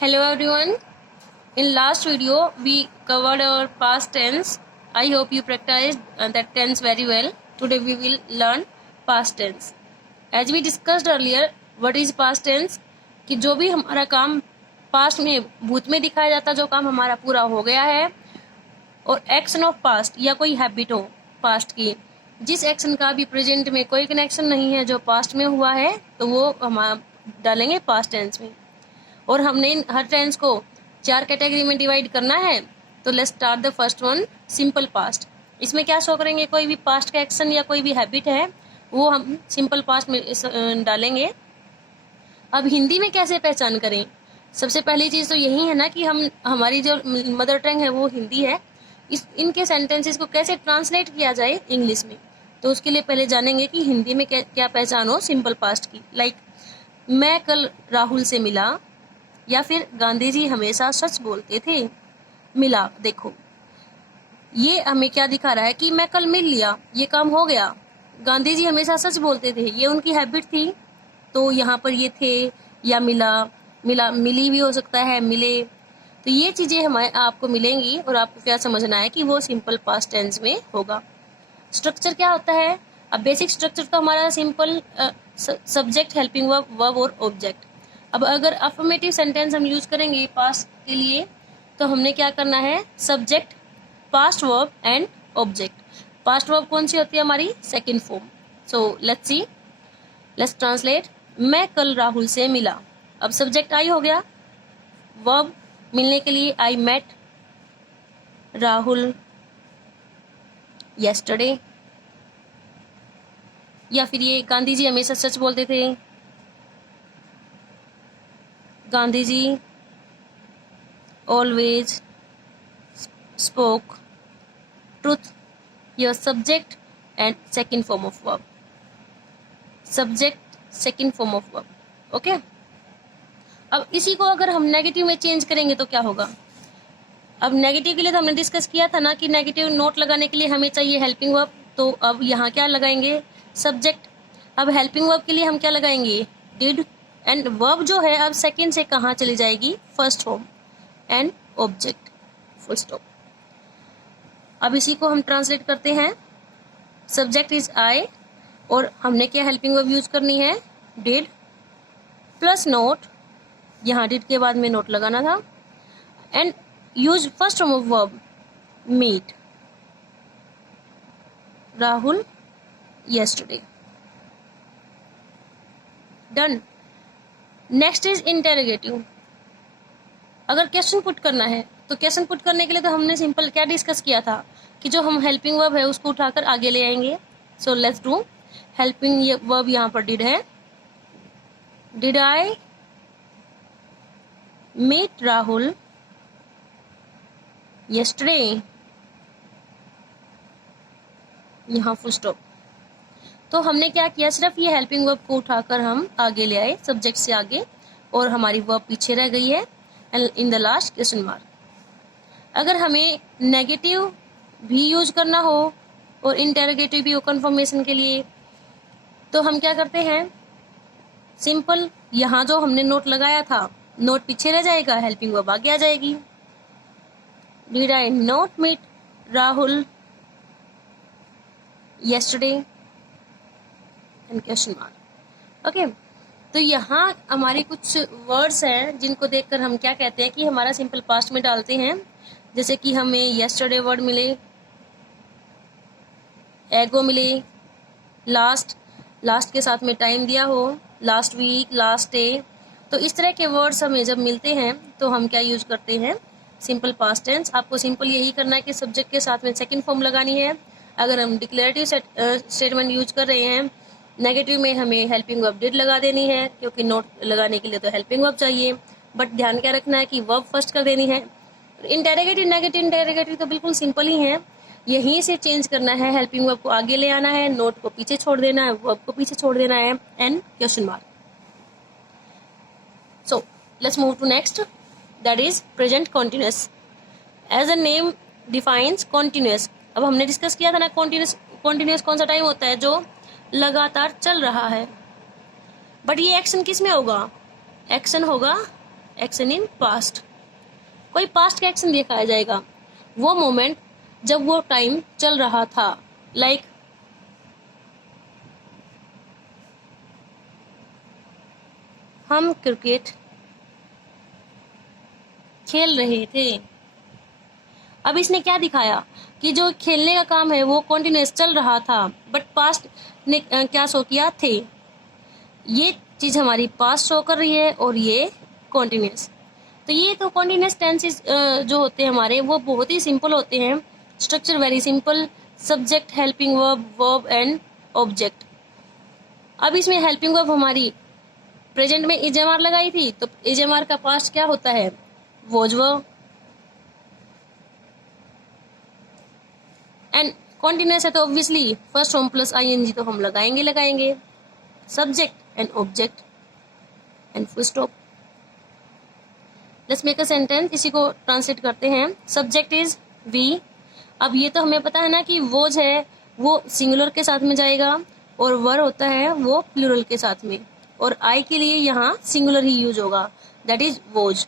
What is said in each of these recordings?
Hello everyone. In last video we covered our past tense. I hope you practiced that tense very well. Today we will learn past tense. As we discussed earlier, what is past tense? कि जो भी हमारा काम past में भूत में दिखाया जाता, जो काम हमारा पूरा हो गया है, और एक्शन ऑफ पास्ट या कोई हैबिट हो पास्ट की, जिस एक्शन का भी प्रेजेंट में कोई कनेक्शन नहीं है, जो पास्ट में हुआ है, तो वो हम डालेंगे पास्ट टेंस में। और हमने हर टेंस को 4 कैटेगरी में डिवाइड करना है। तो let's start the first one, simple past. इसमें क्या शो करेंगे? कोई भी पास्ट का एक्शन या कोई भी हैबिट है वो हम सिंपल पास्ट में डालेंगे। अब हिंदी में कैसे पहचान करें? सबसे पहली चीज़ तो यही है ना कि हमारी जो मदर टंग है वो हिंदी है। इनके सेंटेंसेस को कैसे ट्रांसलेट किया जाए इंग्लिश में, तो उसके लिए पहले जानेंगे कि हिंदी में क्या पहचान हो सिंपल पास्ट की। लाइक मैं कल राहुल से मिला, या फिर गांधी जी हमेशा सच बोलते थे। मिला, देखो ये हमें क्या दिखा रहा है कि मैं कल मिल लिया, ये काम हो गया। गांधी जी हमेशा सच बोलते थे, ये उनकी हैबिट थी, तो यहाँ पर ये थे या मिला, मिली भी हो सकता है, मिले। तो ये चीजें हमारे आपको मिलेंगी और आपको क्या समझना है कि वो सिंपल पास्ट टेंस में होगा। स्ट्रक्चर क्या होता है? अब बेसिक स्ट्रक्चर तो हमारा सिंपल सब्जेक्ट, हेल्पिंग वर्ब और ऑब्जेक्ट। अब अगर अफर्मेटिव सेंटेंस हम यूज करेंगे पास्ट के लिए, तो हमने क्या करना है? Subject, past verb and object. Past verb कौन सी होती है? हमारी second form. So let's translate. मैं कल राहुल से मिला। अब सब्जेक्ट आई हो गया, वर्ब मिलने के लिए आई मेट राहुल yesterday, या फिर ये गांधी जी हमेशा सच बोलते थे, Gandhi ji always spoke truth. Your subject and second form of verb, subject second form of verb. Okay. अब इसी को अगर हम नेगेटिव में चेंज करेंगे तो क्या होगा? अब नेगेटिव के लिए तो हमने डिस्कस किया था ना कि नेगेटिव नोट लगाने के लिए हमें चाहिए हेल्पिंग वर्ब। तो अब यहाँ क्या लगाएंगे? सब्जेक्ट। अब हेल्पिंग वर्ब के लिए हम क्या लगाएंगे? डिड। एंड वर्ब जो है अब सेकंड से कहाँ चली जाएगी? First form and object, full stop. अब इसी को हम ट्रांसलेट करते हैं। सब्जेक्ट इज आई, और हमने क्या हेल्पिंग वर्ब यूज करनी है? Did plus note. यहाँ डिड के बाद में नोट लगाना था। And use first form of verb meet Rahul yesterday. Done. Next is interrogative. अगर क्वेश्चन पुट करना है तो क्वेश्चन पुट करने के लिए तो हमने सिंपल क्या डिस्कस किया था कि जो हम हेल्पिंग वर्ब है उसको उठाकर आगे ले आएंगे। So let's do. Helping verb यहाँ पर डिड है। Did I meet Rahul yesterday, यहाँ फुल स्टॉप। तो हमने क्या किया? सिर्फ ये हेल्पिंग वर्ब को उठाकर हम आगे ले आए, सब्जेक्ट से आगे, और हमारी वर्ब पीछे रह गई है and in the last question mark. अगर हमें नेगेटिव भी यूज करना हो और इंटेरोगेटिव भी हो कंफर्मेशन के लिए, तो हम क्या करते हैं? सिंपल यहाँ जो हमने नोट लगाया था, नोट पीछे रह जाएगा, हेल्पिंग वर्ब आगे आ जाएगी। Did I not meet Rahul yesterday? And question mark. Okay. तो यहाँ हमारी कुछ वर्ड्स हैं जिनको देखकर हम क्या कहते हैं कि हमारा सिंपल पास्ट में डालते हैं। जैसे कि हमें yesterday वर्ड मिले, एगो मिले, लास्ट के साथ में टाइम दिया हो, लास्ट वीक, लास्ट डे। तो इस तरह के वर्ड्स हमें जब मिलते हैं तो हम क्या यूज करते हैं? Simple past tense. आपको सिंपल यही करना है कि सब्जेक्ट के साथ में सेकंड फॉर्म लगानी है। अगर हम डिक्लेरेटिव स्टेटमेंट यूज कर रहे हैं, नेगेटिव में हमें हेल्पिंग वर्ब डिड लगा देनी है, क्योंकि नोट लगाने के लिए तो हेल्पिंग वर्ब चाहिए। बट ध्यान क्या रखना है कि वर्ब फर्स्ट कर देनी है। इंटेरोगेटिव, नेगेटिव, इंटेरोगेटिव तो बिल्कुल सिंपल ही है। यहीं से चेंज करना है, हेल्पिंग वर्ब को आगे ले आना है, नोट को पीछे छोड़ देना है, वर्ब को पीछे छोड़ देना है, and question mark. So let's move to next, that is present continuous. As a name defines continuous. अब हमने डिस्कस किया था ना continuous कौन सा टाइम होता है? जो लगातार चल रहा है। बट ये एक्शन किस में होगा? एक्शन होगा एक्शन इन पास्ट। कोई पास्ट का एक्शन दिखाया जाएगा, वो मोमेंट जब वो टाइम चल रहा था। लाइक हम क्रिकेट खेल रहे थे। अब इसने क्या दिखाया कि जो खेलने का काम है वो कॉन्टिन्यूस चल रहा था, बट पास्ट ने क्या शो किया थे। ये चीज हमारी पास्ट शो कर रही है और ये कॉन्टिन्यूस। तो ये तो कॉन्टिन्यूस टेंसेस जो होते हैं हमारे, वो बहुत ही सिंपल होते हैं। Structure very simple, subject, helping verb, verb and object. अब इसमें हेल्पिंग वर्ब हमारी प्रेजेंट में इजएमआर लगाई थी, तो इजएमआर का पास्ट क्या होता है, वॉज वर्ब। एंड कॉन्टिन्यूस है तो obviously first form plus ING तो हम लगाएंगे subject and object and full stop. Let's make a sentence, इसी को ट्रांसलेट करते हैं। Subject is we. अब ये तो हमें पता है ना कि वोज है वो सिंगुलर के साथ में जाएगा और वर होता है वो प्लूरल के साथ में, और आई के लिए यहाँ सिंगुलर ही यूज होगा, that is was.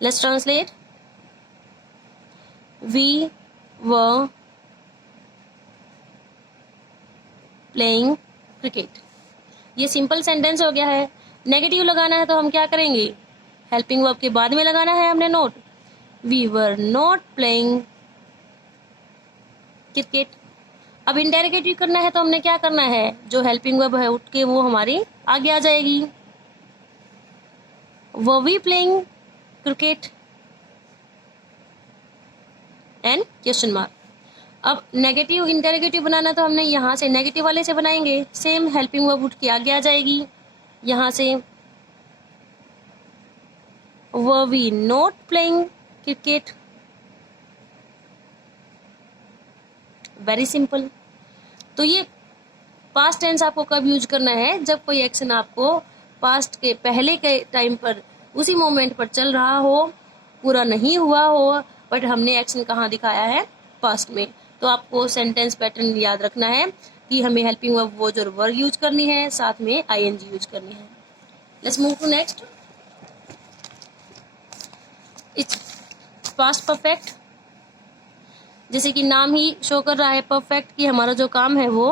Let's translate, we were playing cricket. ये सिंपल सेंटेंस हो गया है। नेगेटिव लगाना है तो हम क्या करेंगे, हेल्पिंग वर्ब के बाद में लगाना है हमने not, we were not playing cricket. अब इंटेरोगेटिव करना है तो हमने क्या करना है, जो हेल्पिंग वर्ब है उठ के वो हमारी आगे आ जाएगी, were we playing cricket and question mark. अब नेगेटिव इंटेरोगेटिव बनाना तो हमने यहाँ से नेगेटिव वाले से बनाएंगे, सेम हेल्पिंग वर्ब उठ के आगे आ जाएगी, यहाँ से were we not playing cricket. Very simple. तो ये पास्ट टेंस आपको कब यूज करना है, जब कोई एक्शन आपको पास्ट के पहले के टाइम पर उसी मोमेंट पर चल रहा हो, पूरा नहीं हुआ हो, बट हमने एक्शन कहाँ दिखाया है, पास्ट में। तो आपको सेंटेंस पैटर्न याद रखना है कि हमें हेल्पिंग वर्ब वॉज और वर यूज करनी है, साथ में आईएनजी यूज करनी है। Let's move to next, it's past perfect. जैसे कि नाम ही शो कर रहा है परफेक्ट कि हमारा जो काम है वो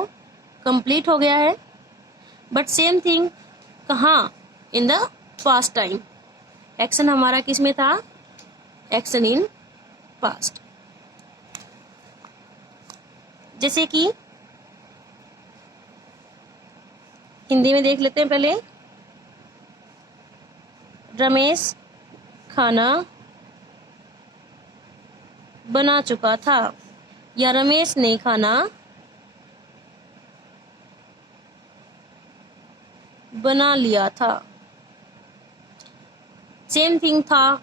कंप्लीट हो गया है, बट सेम थिंग कहाँ, in the past time. Action हमारा किस में था, एक्शन इन पास्ट। जैसे कि हिंदी में देख लेते हैं पहले, रमेश खाना बना चुका था, या रमेश ने खाना बना लिया था। सेम थिंग था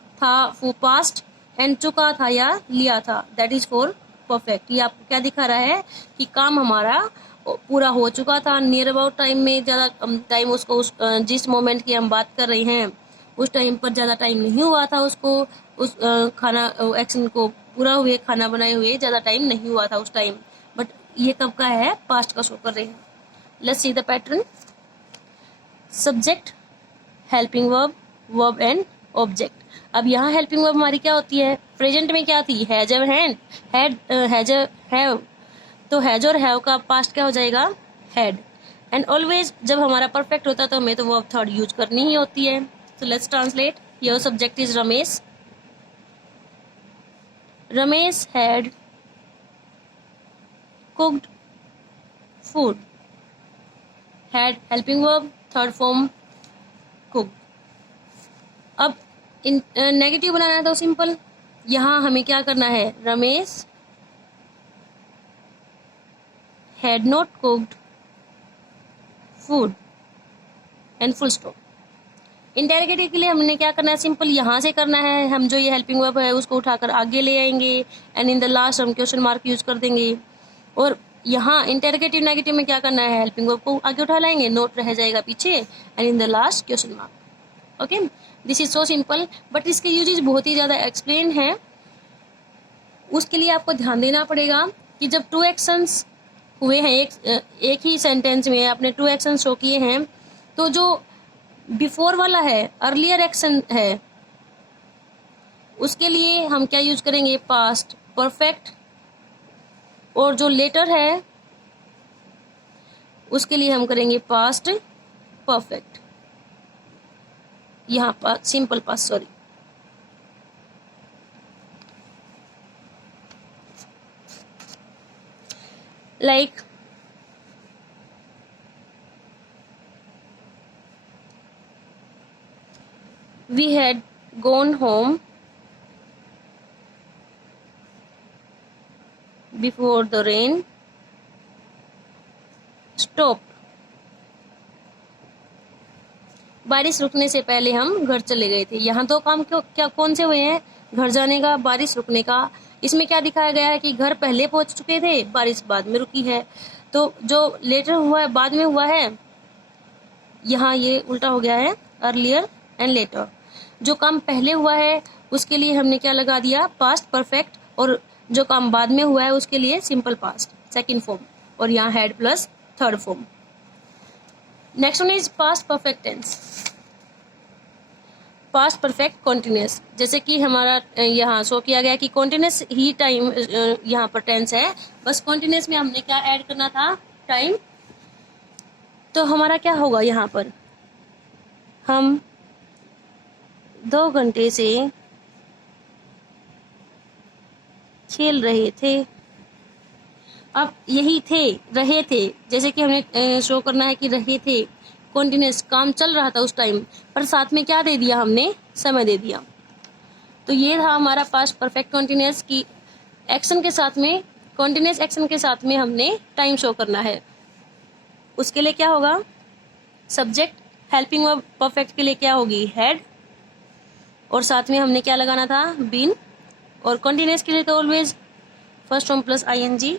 फॉर पास्ट एंड चुका था या लिया था, दैट इज फॉर परफेक्ट। ये आपको क्या दिखा रहा है कि काम हमारा पूरा हो चुका था, नियर अबाउट टाइम में, ज्यादा टाइम उसको जिस मोमेंट की हम बात कर रहे हैं उस टाइम पर ज्यादा टाइम नहीं हुआ था उसको, उस खाना एक्शन को पूरा हुए, खाना बनाए हुए ज्यादा टाइम नहीं हुआ था उस टाइम, बट ये कब का है, पास्ट का शो कर रहे हैं। Let's see the pattern, subject, helping verb, verb and object. अब यहाँ हेल्पिंग वर्ब हमारी क्या होती है, प्रेजेंट में क्या थी, हैज और हैज हैव, तो हैज और हैव का पास्ट क्या हो जाएगा, हैड। एंड ऑलवेज जब हमारा परफेक्ट होता है तो हमें तो वर्ब थर्ड यूज करनी ही होती है। सो let's translate, your subject is Ramesh, Ramesh had cooked food, had helping verb, third form cook. अब नेगेटिव बनाना है तो सिंपल, यहाँ हमें क्या करना है, Ramesh had not cooked food and full stop. Interrogative के लिए हमने क्या करना है, सिंपल यहाँ से करना है, हम जो ये हेल्पिंग वर्ब है उसको उठाकर आगे ले आएंगे एंड इन द लास्ट हम क्वेश्चन मार्क यूज कर देंगे। और यहाँ इंटेरोगेटिव नेगेटिव में क्या करना है, हेल्पिंग वर्ब को आगे उठा लाएंगे, नोट रह जाएगा पीछे and in the last question mark. Okay, this is so simple, but इसके यूजेज बहुत ही ज्यादा एक्सप्लेन है। उसके लिए आपको ध्यान देना पड़ेगा कि जब टू एक्शंस हुए हैं एक ही सेंटेंस में, आपने टू एक्शन शो किए हैं, तो जो बिफोर वाला है अर्लियर एक्शन है उसके लिए हम क्या यूज करेंगे, पास्ट परफेक्ट, और जो लेटर है उसके लिए हम करेंगे पास्ट परफेक्ट, यहाँ पर simple past, sorry. Like we had gone home before the rain stopped. बारिश रुकने से पहले हम घर चले गए थे। यहाँ दो काम क्या कौन से हुए हैं, घर जाने का, बारिश रुकने का। इसमें क्या दिखाया गया है कि घर पहले पहुंच चुके थे, बारिश बाद में रुकी है। तो जो लेटर हुआ है बाद में हुआ है, यहाँ ये उल्टा हो गया है, अर्लियर एंड लेटर। जो काम पहले हुआ है उसके लिए हमने क्या लगा दिया, पास्ट परफेक्ट, और जो काम बाद में हुआ है उसके लिए सिंपल पास्ट सेकंड फॉर्म, और यहाँ had plus third form. Next one is past perfect tense. Past perfect continuous, जैसे कि हमारा यहाँ शो किया गया कि कॉन्टिन्यूस ही टाइम यहाँ पर टेंस है, बस कॉन्टिन्यूस में हमने क्या ऐड करना था, टाइम। तो हमारा क्या होगा, यहाँ पर हम 2 घंटे से खेल रहे थे। अब यही थे, रहे थे, जैसे कि हमने शो करना है कि रहे थे, कॉन्टिन्यूस काम चल रहा था उस टाइम, पर साथ में क्या दे दिया हमने, समय दे दिया। तो ये था हमारा पास्ट परफेक्ट कॉन्टिन्यूस की एक्शन के साथ में, कॉन्टिन्यूस एक्शन के साथ में हमने टाइम शो करना है। उसके लिए क्या होगा, सब्जेक्ट, हेल्पिंग वर्ब परफेक्ट के लिए क्या होगी, हैड, और साथ में हमने क्या लगाना था, बीन, और कॉन्टिन्यूस के लिए तो always first form plus ING.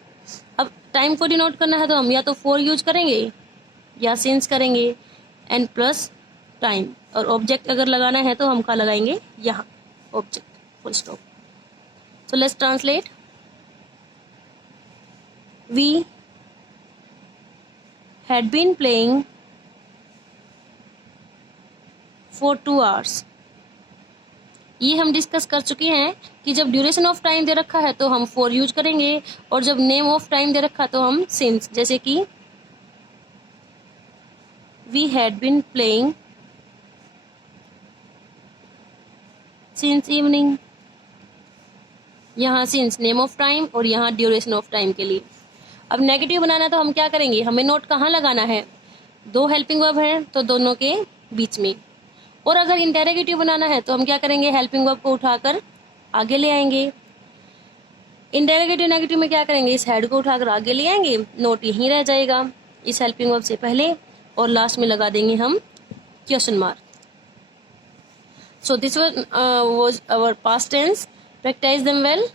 अब टाइम को डिनोट करना है तो हम या तो फॉर यूज करेंगे या सिंस करेंगे, एंड प्लस टाइम, और ऑब्जेक्ट अगर लगाना है तो हम क्या लगाएंगे, यहाँ object, full stop. So let's translate. We had been playing for 2 hours। ये हम डिस्कस कर चुके हैं कि जब ड्यूरेशन ऑफ टाइम दे रखा है तो हम फॉर यूज करेंगे, और जब नेम ऑफ टाइम दे रखा तो हम सिंस, जैसे कि we had been playing since evening, यहाँ सिंस नेम ऑफ टाइम, और यहाँ ड्यूरेशन ऑफ टाइम के लिए। अब नेगेटिव बनाना तो हम क्या करेंगे, हमें नोट कहाँ लगाना है, 2 हेल्पिंग वर्ब हैं तो दोनों के बीच में, और अगर इंटेरोगेटिव बनाना है तो हम क्या करेंगे, हेल्पिंग वर्ब को उठाकर आगे ले आएंगे। इंटेरोगेटिव नेगेटिव में क्या करेंगे, इस हेड को उठाकर आगे ले आएंगे, नोट यहीं रह जाएगा इस हेल्पिंग वर्ब से पहले, और लास्ट में लगा देंगे हम question mark. So this was our past tense, practice them well.